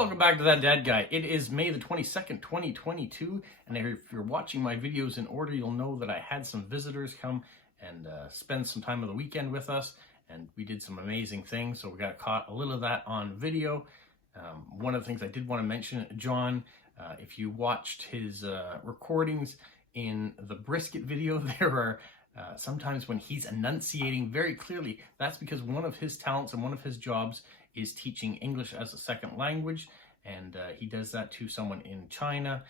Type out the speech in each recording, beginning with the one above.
Welcome back to That Dad Guy. It is May the 22nd, 2022, and if you're watching my videos in order, you'll know that I had some visitors come and spend some time of the weekend with us, and we did some amazing things, so we got caught a little of that on video. One of the things I did want to mention, John, if you watched his recordings in the brisket video, there are sometimes when he's enunciating very clearly, that's because one of his talents and one of his jobs is teaching English as a second language, and he does that to someone in China.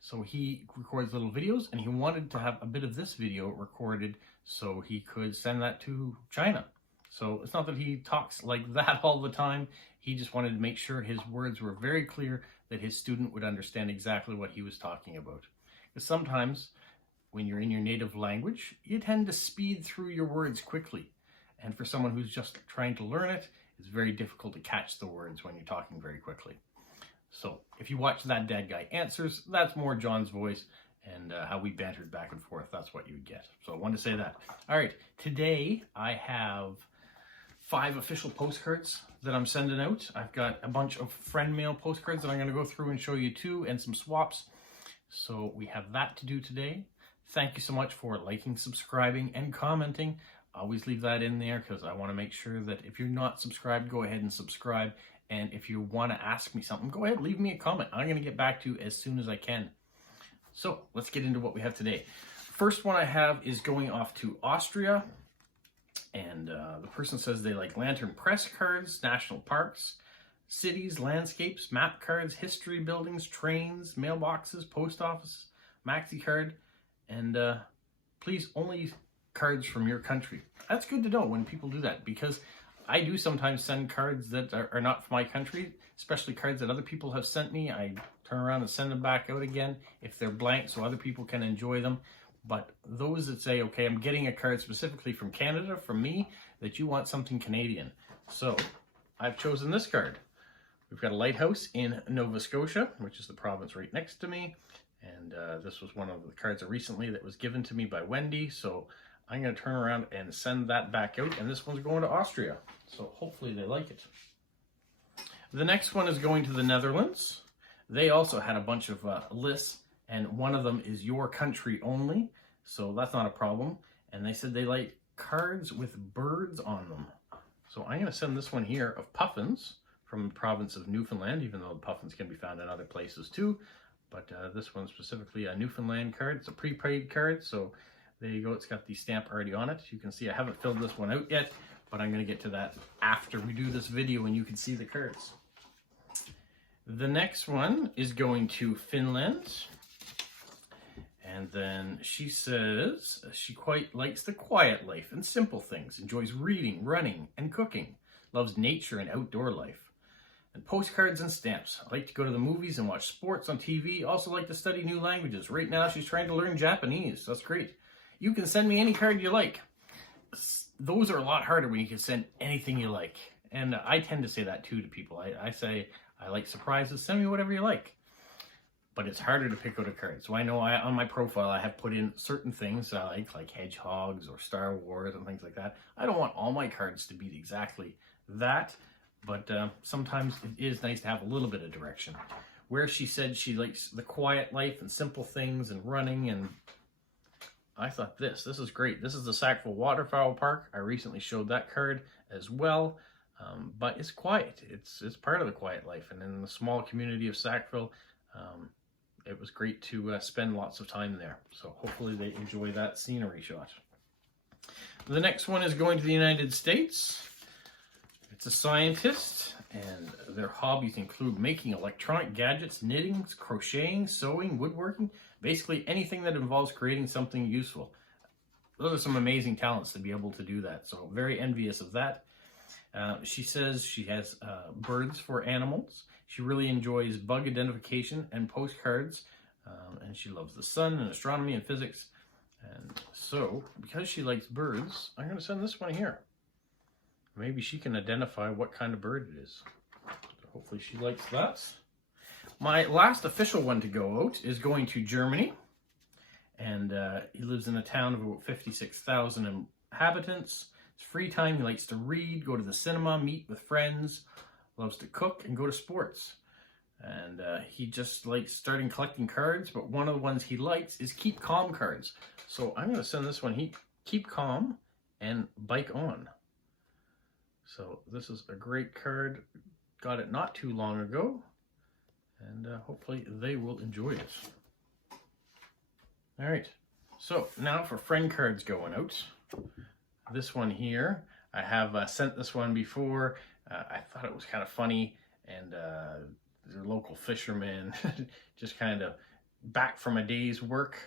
So he records little videos, and he wanted to have a bit of this video recorded so he could send that to China. So it's not that he talks like that all the time. He just wanted to make sure his words were very clear, that his student would understand exactly what he was talking about. Because sometimes when you're in your native language, you tend to speed through your words quickly. And for someone who's just trying to learn it, it's very difficult to catch the words when you're talking very quickly. So if you watch That Dad Guy Answers, that's more John's voice and how we bantered back and forth. That's what you would get. So I wanted to say that. All right, today I have 5 official postcards that I'm sending out. I've got a bunch of friend mail postcards that I'm going to go through and show you too, and some swaps. So we have that to do today. Thank you so much for liking, subscribing, and commenting. Always leave that in there because I want to make sure that if you're not subscribed, go ahead and subscribe. And if you want to ask me something, go ahead, leave me a comment. I'm going to get back to you as soon as I can. So let's get into what we have today. First one I have is going off to Austria. And the person says they like lantern press cards, national parks, cities, landscapes, map cards, history buildings, trains, mailboxes, post office, maxi card, and please only cards from your country. That's good to know when people do that, because I do sometimes send cards that are not from my country, especially cards that other people have sent me. I turn around and send them back out again if they're blank so other people can enjoy them. But those that say, okay, I'm getting a card specifically from Canada, from me, that you want something Canadian. So I've chosen this card. We've got a lighthouse in Nova Scotia, which is the province right next to me. And this was one of the cards recently that was given to me by Wendy. So I'm going to turn around and send that back out. And this one's going to Austria. So hopefully they like it. The next one is going to the Netherlands. They also had a bunch of lists. And one of them is your country only. So that's not a problem. And they said they like cards with birds on them. So I'm going to send this one here of puffins from the province of Newfoundland, even though the puffins can be found in other places too. But this one's specifically a Newfoundland card. It's a prepaid card, so there you go. It's got the stamp already on it. You can see I haven't filled this one out yet, but I'm going to get to that after we do this video and you can see the cards. The next one is going to Finland. And then she says she quite likes the quiet life and simple things, enjoys reading, running, and cooking, loves nature and outdoor life. And postcards and stamps. I like to go to the movies and watch sports on TV. Also like to study new languages. Right now she's trying to learn Japanese. That's great. You can send me any card you like. Those are a lot harder when you can send anything you like. And I tend to say that too to people. I say, I like surprises. Send me whatever you like. But it's harder to pick out a card. So I know on my profile I have put in certain things I like hedgehogs or Star Wars and things like that. I don't want all my cards to be exactly that. But sometimes it is nice to have a little bit of direction. Where she said she likes the quiet life and simple things and running, and I thought this is great. This is the Sackville Waterfowl Park. I recently showed that card as well, but it's quiet. It's part of the quiet life, and in the small community of Sackville, it was great to spend lots of time there. So hopefully they enjoy that scenery shot. The next one is going to the United States. It's a scientist, and their hobbies include making electronic gadgets, knitting, crocheting, sewing, woodworking, basically anything that involves creating something useful. Those are some amazing talents to be able to do that, so very envious of that. She says she has birds for animals. She really enjoys bug identification and postcards, and she loves the sun and astronomy and physics. And so, because she likes birds, I'm going to send this one here. Maybe she can identify what kind of bird it is. So hopefully she likes that. My last official one to go out is going to Germany. And he lives in a town of about 56,000 inhabitants. It's free time. He likes to read, go to the cinema, meet with friends, loves to cook, and go to sports. And he just likes starting collecting cards, but one of the ones he likes is Keep Calm cards. So I'm going to send this one, Keep Calm and Bike On. So this is a great card. Got it not too long ago, and hopefully they will enjoy it. All right, so now for friend cards going out. This one here, I have sent this one before. I thought it was kind of funny, and the local fisherman just kind of back from a day's work.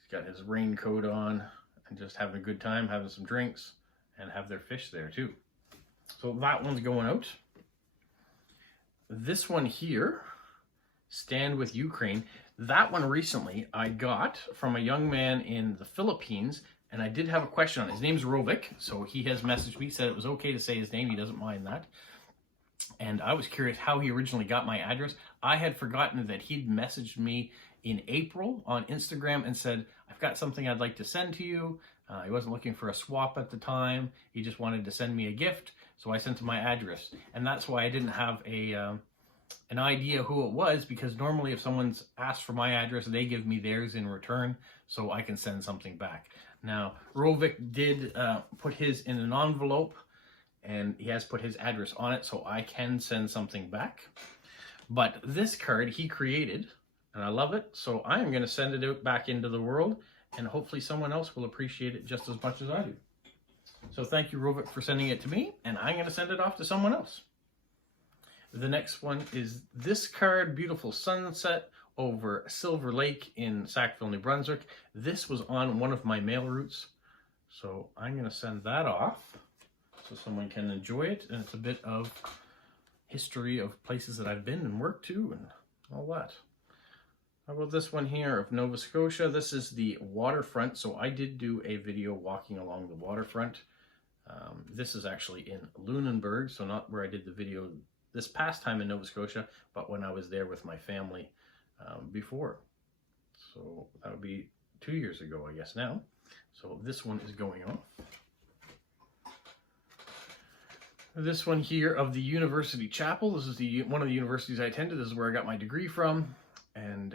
He's got his raincoat on and just having a good time, having some drinks, and have their fish there too. So that one's going out. This one here, Stand with Ukraine. That one recently I got from a young man in the Philippines, and I did have a question on it. His name's Rovik, so he has messaged me, said it was okay to say his name. He doesn't mind that. And I was curious how he originally got my address. I had forgotten that he'd messaged me in April on Instagram and said, I've got something I'd like to send to you. He wasn't looking for a swap at the time. He just wanted to send me a gift. So I sent him my address. And that's why I didn't have an idea who it was, because normally if someone's asked for my address, they give me theirs in return so I can send something back. Now, Rovik did put his in an envelope, and he has put his address on it so I can send something back. But this card he created, and I love it, so I am going to send it out back into the world, and hopefully someone else will appreciate it just as much as I do. So thank you, Rovik, for sending it to me, and I'm going to send it off to someone else. The next one is this card, Beautiful Sunset over Silver Lake in Sackville, New Brunswick. This was on one of my mail routes, so I'm going to send that off so someone can enjoy it, and it's a bit of history of places that I've been and worked to and all that. How about this one here of Nova Scotia? This is the waterfront, so I did do a video walking along the waterfront. This is actually in Lunenburg, so not where I did the video this past time in Nova Scotia, but when I was there with my family before. So that would be 2 years ago, I guess now. So this one is going on. This one here of the University Chapel. This is one of the universities I attended. This is where I got my degree from. And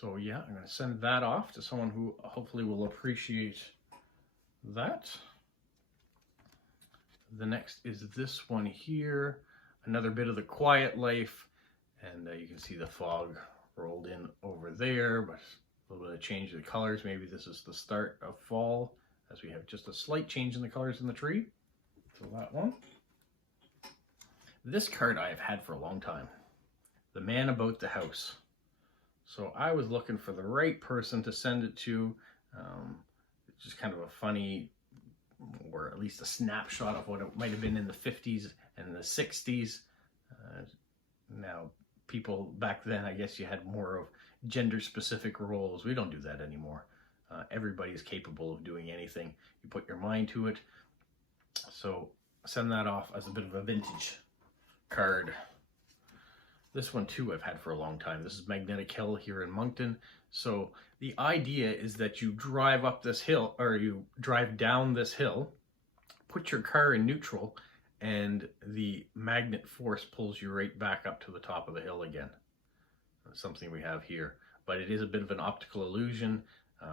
so yeah, I'm going to send that off to someone who hopefully will appreciate that. The next is this one here. Another bit of the quiet life. And you can see the fog rolled in over there, but a little bit of change in the colors. Maybe this is the start of fall, as we have just a slight change in the colors in the tree. So that one. This card I have had for a long time. The Man About the House. So I was looking for the right person to send it to. It's just kind of a funny, or at least a snapshot of what it might have been in the 50s and the 60s. Now, people back then, I guess you had more of gender-specific roles. We don't do that anymore. Everybody is capable of doing anything. You put your mind to it. So send that off as a bit of a vintage card. This one too I've had for a long time. This is Magnetic Hill here in Moncton. So the idea is that you drive up this hill, or you drive down this hill, put your car in neutral, and the magnet force pulls you right back up to the top of the hill again. That's something we have here. But it is a bit of an optical illusion.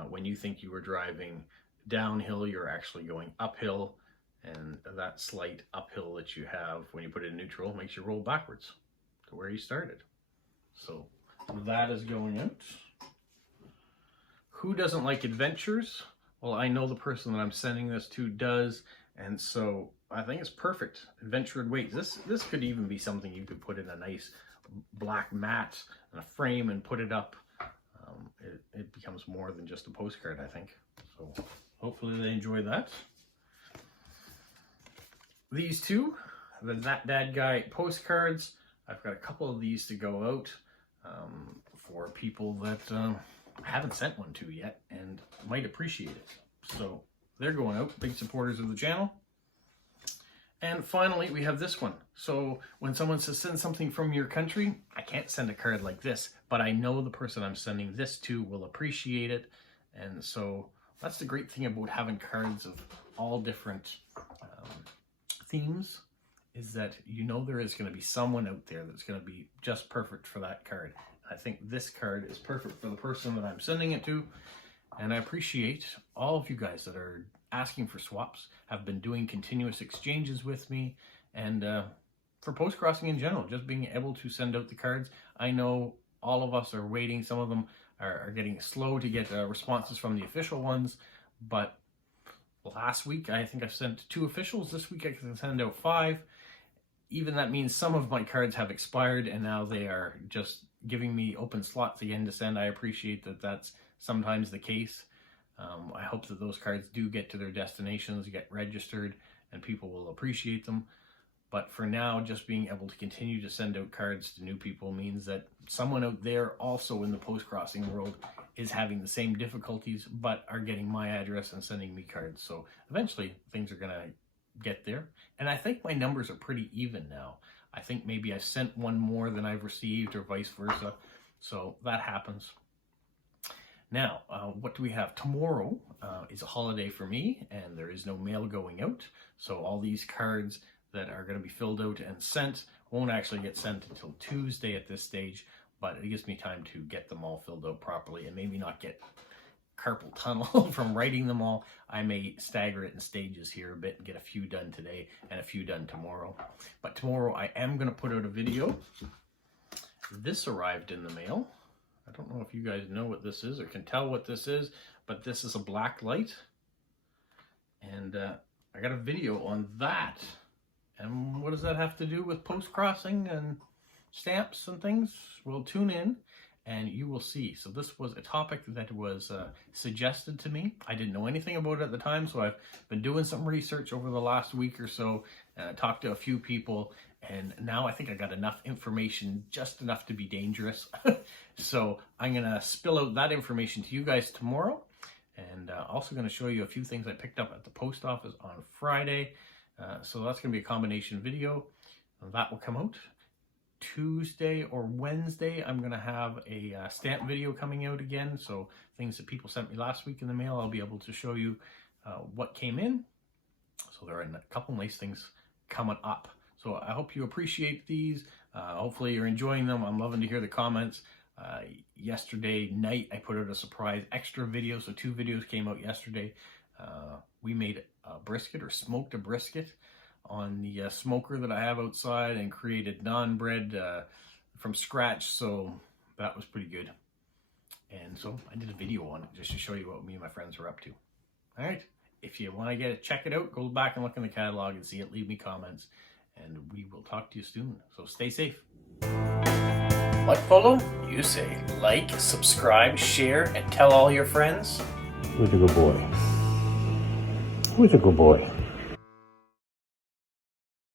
When you think you were driving downhill, you're actually going uphill. And that slight uphill that you have when you put it in neutral makes you roll backwards to where you started. So that is going out. Who doesn't like adventures? Well, I know the person that I'm sending this to does, and so I think it's perfect. Adventure in weight. This could even be something you could put in a nice black mat and a frame and put it up. It becomes more than just a postcard, I think. So hopefully they enjoy that. These two, the That Dad Guy postcards. I've got a couple of these to go out for people that I haven't sent one to yet and might appreciate it. So they're going out, big supporters of the channel. And finally, we have this one. So when someone says send something from your country, I can't send a card like this, but I know the person I'm sending this to will appreciate it. And so that's the great thing about having cards of all different themes, is that you know there is going to be someone out there that's going to be just perfect for that card. I think this card is perfect for the person that I'm sending it to, and I appreciate all of you guys that are asking for swaps, have been doing continuous exchanges with me, and for postcrossing in general, just being able to send out the cards. I know all of us are waiting. Some of them are getting slow to get responses from the official ones, but last week I think I sent 2 officials. This week I can send out 5. Even that means some of my cards have expired and now they are just giving me open slots again to send. I appreciate that that's sometimes the case. I hope that those cards do get to their destinations, get registered, and people will appreciate them. But for now, just being able to continue to send out cards to new people means that someone out there also in the post-crossing world is having the same difficulties, but are getting my address and sending me cards. So eventually things are going to get there. And I think my numbers are pretty even now. I think maybe I've sent one more than I've received or vice versa. So that happens. Now, what do we have? Tomorrow is a holiday for me, and there is no mail going out. So all these cards that are going to be filled out and sent won't actually get sent until Tuesday at this stage, but it gives me time to get them all filled out properly and maybe not get carpal tunnel from writing them all. I may stagger it in stages here a bit and get a few done today and a few done tomorrow. But tomorrow I am going to put out a video. This arrived in the mail. I don't know if you guys know what this is or can tell what this is, but this is a black light. And I got a video on that. And what does that have to do with post-crossing and stamps and things? Well, tune in and you will see. So this was a topic that was suggested to me. I didn't know anything about it at the time, so I've been doing some research over the last week or so, talked to a few people, and now I think I got enough information, just enough to be dangerous. So I'm gonna spill out that information to you guys tomorrow, and also gonna show you a few things I picked up at the post office on Friday. So that's going to be a combination video. That will come out. Tuesday or Wednesday, I'm going to have a stamp video coming out again. So things that people sent me last week in the mail, I'll be able to show you what came in. So there are a couple nice things coming up. So I hope you appreciate these. Hopefully you're enjoying them. I'm loving to hear the comments. Yesterday night, I put out a surprise extra video. So 2 videos came out yesterday. We made a brisket, or smoked a brisket on the smoker that I have outside, and created naan bread from scratch, so that was pretty good. And so I did a video on it just to show you what me and my friends were up to. All right, if you want to check it out, go back and look in the catalog and see it, leave me comments, and we will talk to you soon. So stay safe. What, Polo? You say like, subscribe, share, and tell all your friends. Who's a good boy? Who's a good boy?